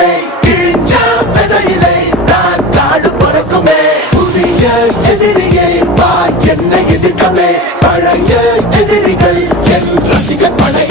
பிறக்குமே, கிழிஞ்ச விதையிலே தான் காடு பிறக்குமே. புதிய எதிரியே வா என்னை எதிர்க்கவே, பழைய எதிரிகள் என் ரசிகர் படை.